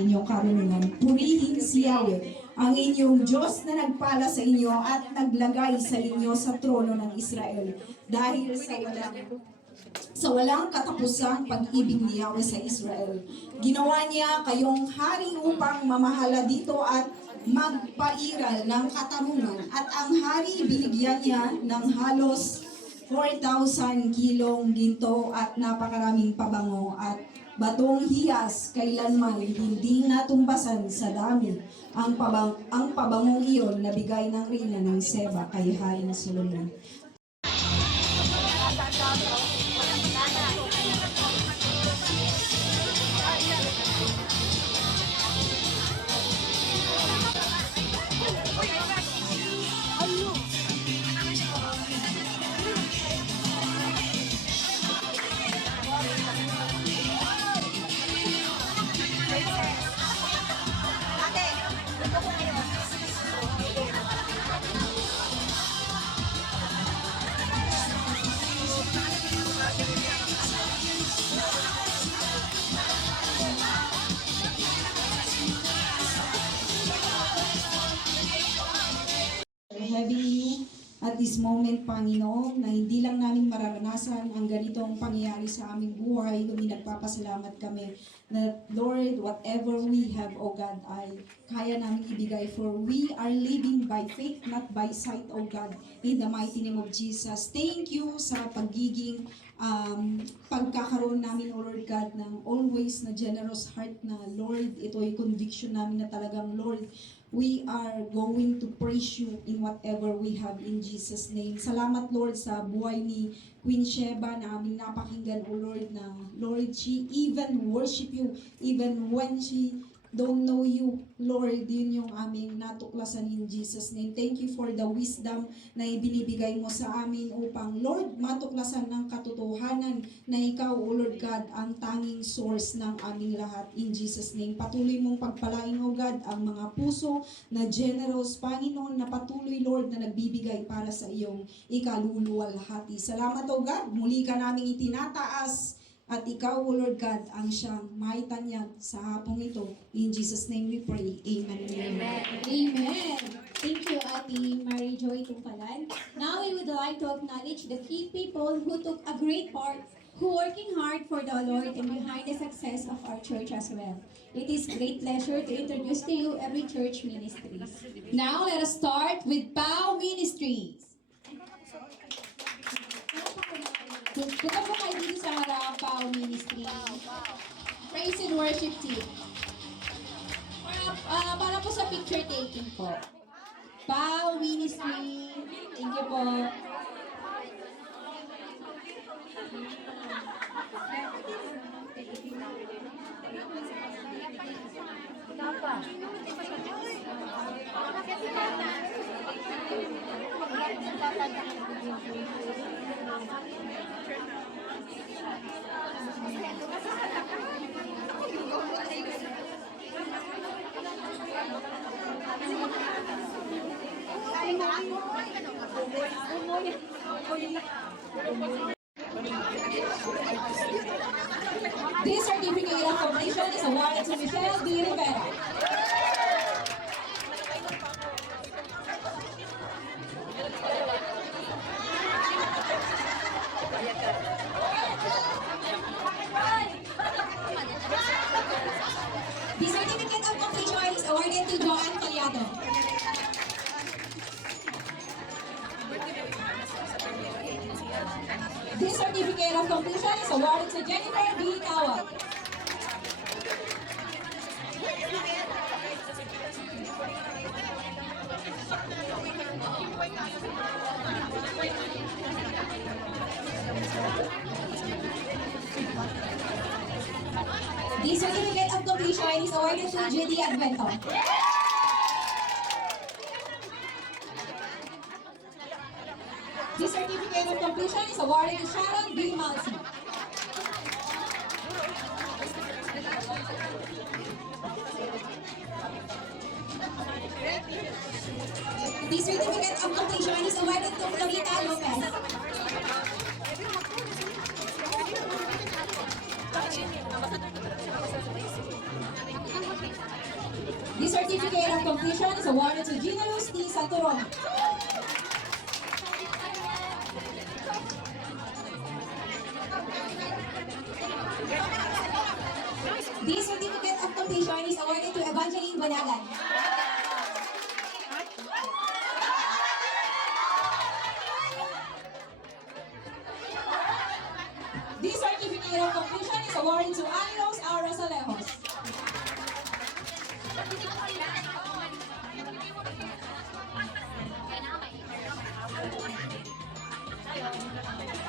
inyong karunungan. Purihin si Yahweh, ang inyong Diyos na nagpala sa inyo at naglagay sa inyo sa trono ng Israel. Dahil sa walang katapusang pag-ibig ni Yahweh sa Israel. Ginawa niya kayong hari upang mamahala dito at magpairal ng katarungan. At ang hari binigyan niya ng halos 4,000 kilong ginto at napakaraming pabango at batong hiyas, kailanman hindi natumbasan sa dami ang pabangong iyon na bigay ng reyna ng Seba kay Haring Solomon. Having you at this moment, Panginoon, na hindi lang namin mararanasan ang ganitong pangyayari sa aming buhay, kundi nagpapasalamat kami that, Lord, whatever we have, O God, ay kaya namin ibigay, for we are living by faith, not by sight, O God, in the mighty name of Jesus. Thank you sa pagiging pagkakaroon namin, O Lord God, ng always na generous heart na, Lord, ito ay conviction namin na talagang, Lord, we are going to praise you in whatever we have in Jesus' name. Salamat, Lord, sa buhay ni Queen Sheba na aming napakinggan, O Lord, na Lord, she even worship you even when she don't know you, Lord. Yun yung aming natuklasan in Jesus' name. Thank you for the wisdom na ibinibigay mo sa amin upang, Lord, matuklasan ng katotohanan na ikaw, O Lord God, ang tanging source ng aming lahat in Jesus' name. Patuloy mong pagpalain, O God, ang mga puso na generous, Panginoon, na patuloy, Lord, na nagbibigay para sa iyong ikaluluwalhati. Salamat, O God, muli ka naming itinataas. At ikaw, O Lord God, ang siyang maitanyag sa hapong ito. In Jesus' name we pray. Amen. Amen. Amen. Thank you, Ate Mary Joy Tungkalan. Now we would like to acknowledge the key people who took a great part, who working hard for the Lord and behind the success of our church as well. It is great pleasure to introduce to you every church ministries. Now let us start with POW Ministries. Punta po kayo dito sa harap, POW Ministry. Praise and Worship Team. Para po sa picture taking po. POW Ministry. Thank you po. This certificate of completion is awarded to Michelle D. Rivera. The certificate of completion is awarded to Joanne Collado. This certificate of completion is awarded to Jennifer B. Tawag. This certificate of completion is awarded to J.D. Advento. This certificate of completion is awarded to Sharon B. Malsi. This certificate of completion is awarded to Florita Lopez. completion is awarded to Generous T. Santuron. This certificate of completion is awarded to Evangeline Banagan. This certificate of completion is awarded to Aniros Arasalejos.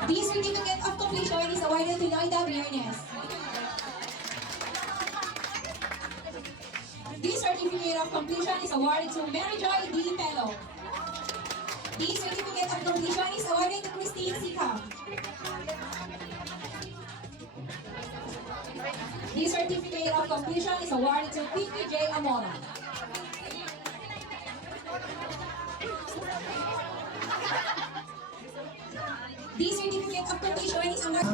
This certificate of completion is awarded to Noida Viernes. This certificate of completion is awarded to Mary Joy D. Pelo. This certificate of completion is awarded to Christine Sika. This certificate of completion is awarded to Pinky J. Amora. This certificate of completion is awarded.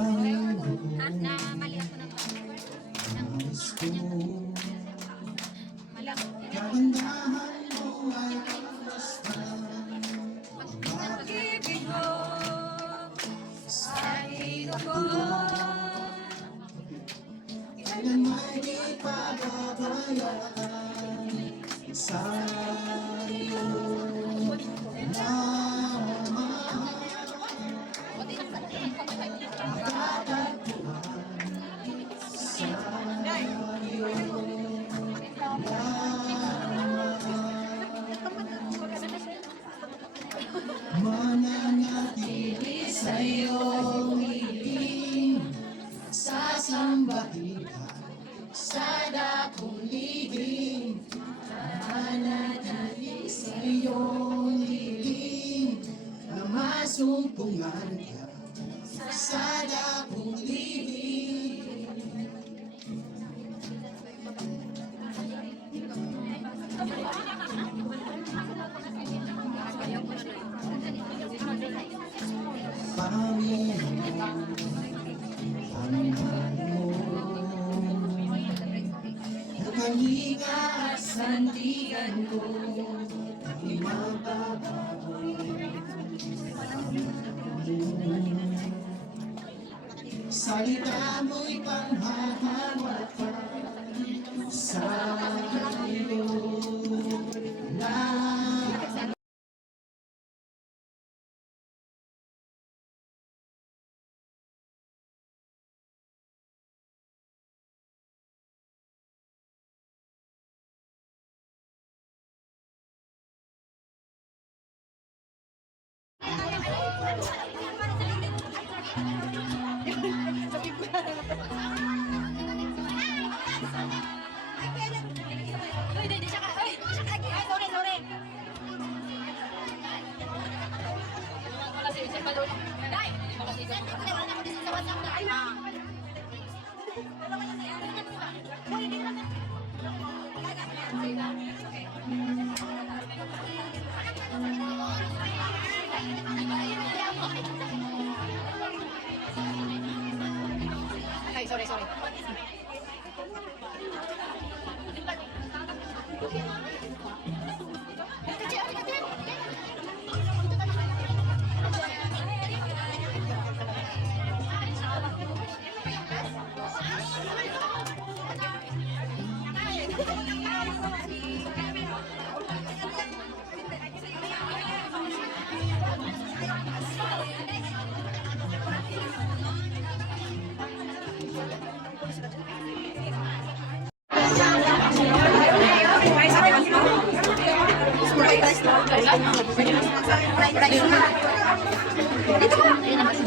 Mananatili sa'yo ngiti, sasambahin ka sa dakong lihim. Mananatili sa'yo ngiti, na masumpungan ka sa dakong lihim. Kalinga at sandigan ko, di mababago. Salita mo'y panghahawakan sa iyo na. Sorry.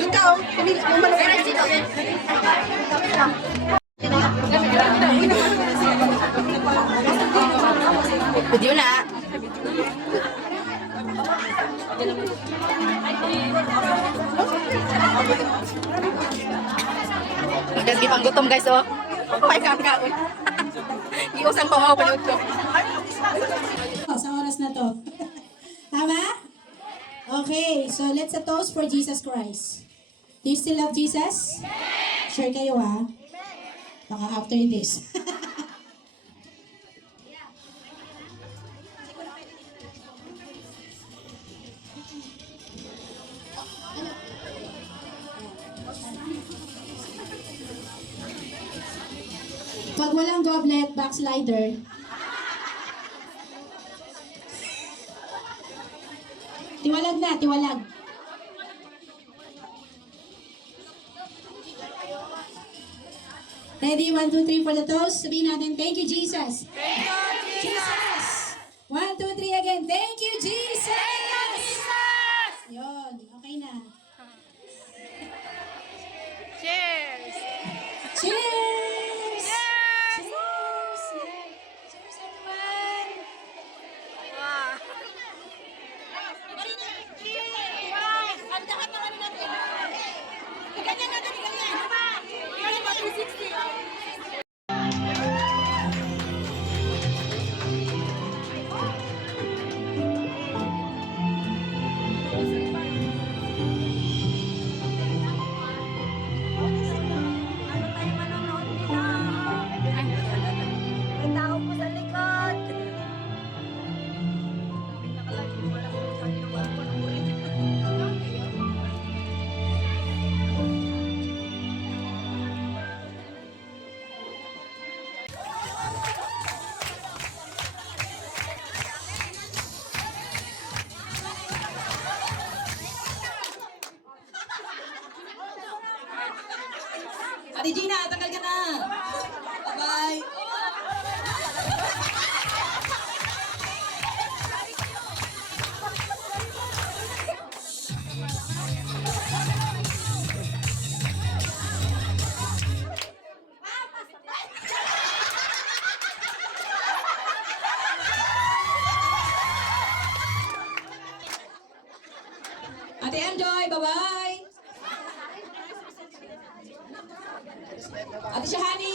Doon ka, pumilis mo Video na. Magdagi pang gutom guys oh. May kakaon. Iusang pamaw pa ko. Sa oras na to. Tama? Okay, so let's a toast for Jesus Christ. Do you still love Jesus? Yes! Sure kayo ha? Baka after this. Pag walang goblet, backslider. Tiwalag na, tiwalag. Ready? 1, 2, 3 for the toast. Sabihin natin, thank you, Jesus. Thank you, Jesus. 1, 2, 3 again. Thank you, Jesus. Thank you, Jesus. Yun, okay na. Cheers! Cheers! Cheers! Cheers! Cheers, everyone! Wow! Ang lahat ng ano natin. Ganyan natin, ganyan. Ganyan ba, 360? May tao po sa likod. Ate Gina, tanggal ka na! Bye-bye! Ate Enjoy, bye-bye! Ate Shahani,